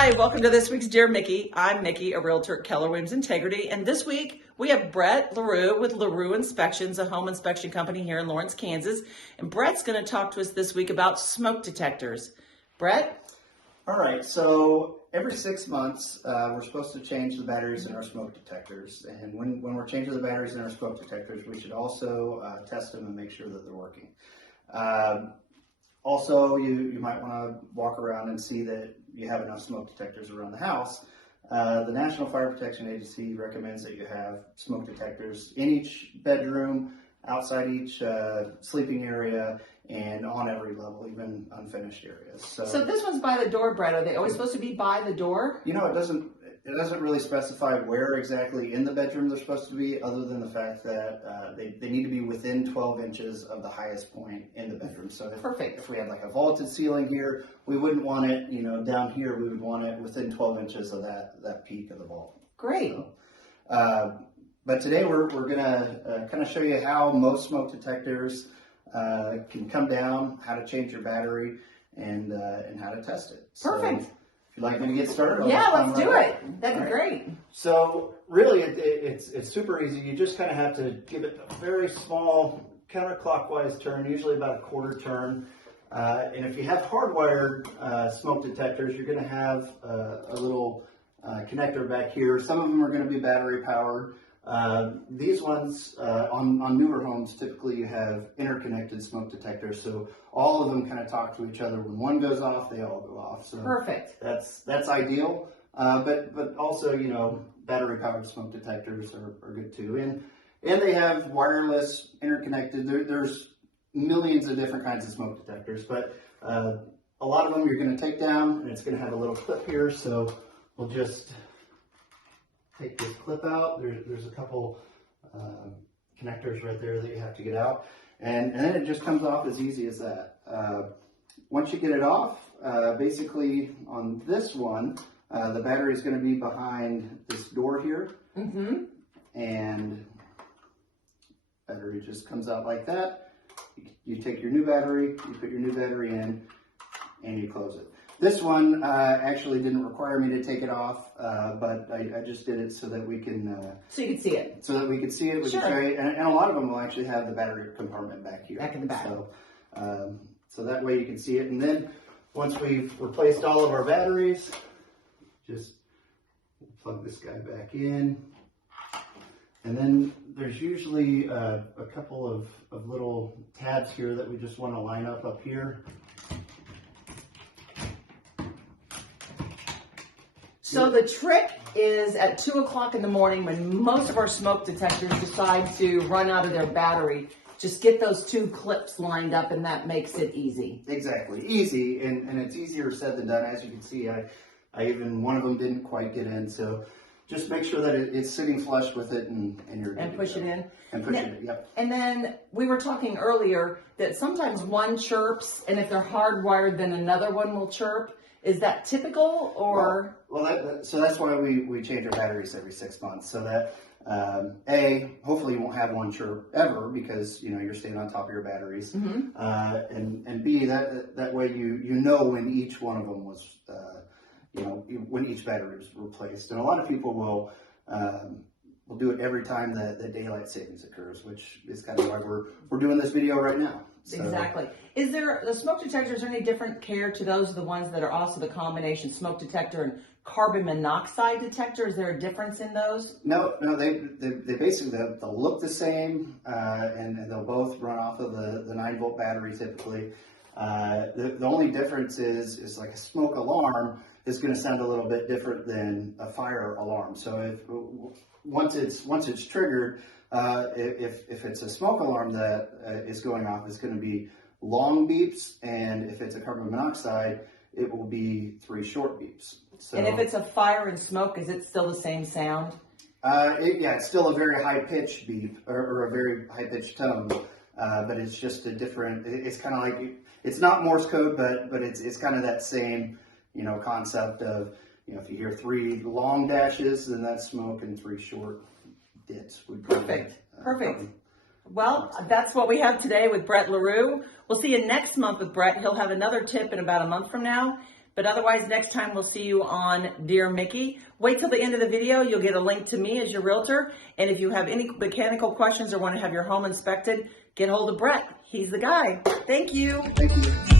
Hi, welcome to this week's Dear Mickey. I'm Mickey, a realtor at Keller Williams Integrity, and this week we have Brett LaRue with LaRue Inspections, a home inspection company here in Lawrence, Kansas. And Brett's going to talk to us this week about smoke detectors. Brett? All right, so every 6 months we're supposed to change the batteries in our smoke detectors. And when we're changing the batteries in our smoke detectors, we should also test them and make sure that they're working. Also, you might want to walk around and see that you have enough smoke detectors around the house. The National Fire Protection Agency recommends that you have smoke detectors in each bedroom, outside each sleeping area, and on every level, even unfinished areas. So this one's by the door, Brett. Are they always supposed to be by the door? You know, it doesn't really specify where exactly in the bedroom they're supposed to be, other than the fact that they need to be within 12 inches of the highest point in the bedroom. So if we had like a vaulted ceiling here, we wouldn't want it, down here, we would want it within 12 inches of that peak of the vault. Great. So, but today we're going to kind of show you how most smoke detectors can come down, how to change your battery, and how to test it. Perfect. So, if you'd like me to get started, yeah, let's do it. That'd be great. So really, it's super easy. You just kind of have to give it a very small counterclockwise turn, usually about a quarter turn. And if you have hardwired smoke detectors, you're going to have a little connector back here. Some of them are going to be battery powered. These ones on newer homes, typically you have interconnected smoke detectors, so all of them kind of talk to each other. When one goes off, they all go off. So perfect. That's ideal. But also, battery powered smoke detectors are good too. And they have wireless, interconnected. There's millions of different kinds of smoke detectors, but a lot of them you're going to take down, and it's going to have a little clip here. So we'll just take this clip out. There's a couple connectors right there that you have to get out. And then it just comes off as easy as that. Once you get it off, basically on this one, the battery is going to be behind this door here. Mm-hmm. And battery just comes out like that. You take your new battery, you put your new battery in, and you close it. This one actually didn't require me to take it off, but I just did it so that we can... so you can see it. So that we could see it. We can show you, and a lot of them will actually have the battery compartment back here. Back in the back. So that way you can see it. And then once we've replaced all of our batteries, just plug this guy back in. And then there's usually a couple of little tabs here that we just want to line up here. So the trick is at 2 o'clock in the morning, when most of our smoke detectors decide to run out of their battery, just get those two clips lined up, and that makes it easy. Exactly, easy, and it's easier said than done. As you can see, I even one of them didn't quite get in, so just make sure that it's sitting flush with it, and you're good. And push it in. And push it in, yep. And then we were talking earlier that sometimes one chirps, and if they're hardwired, then another one will chirp. Is that typical, or? So that's why we change our batteries every 6 months, so that hopefully you won't have one chirp ever, because you're staying on top of your batteries, mm-hmm. And B, that way you know when each one of them was when each battery was replaced. And a lot of people will do it every time that daylight savings occurs, which is kind of why we're doing this video right now. So. Exactly. Is there the smoke detectors? Any different care to those, the ones that are also the combination smoke detector and carbon monoxide detector? Is there a difference in those? No. They basically they'll look the same, and they'll both run off of the 9-volt battery typically. The only difference is like a smoke alarm is going to sound a little bit different than a fire alarm. So once it's triggered. If it's a smoke alarm that is going off, it's going to be long beeps, and if it's a carbon monoxide, it will be 3 short beeps. So, and if it's a fire and smoke, is it still the same sound? It's still a very high-pitched beep, or a very high-pitched tone, but it's just a different, it's kind of like, it's not Morse code, but it's kind of that same, concept of, if you hear 3 long dashes, then that's smoke, and 3 short would be perfect. Well, that's what we have today with Brett LaRue. We'll see you next month with Brett. He'll have another tip in about a month from now. But otherwise, next time we'll see you on Dear Mickey. Wait till the end of the video. You'll get a link to me as your realtor. And if you have any mechanical questions or want to have your home inspected, get hold of Brett. He's the guy. Thank you. Thank you.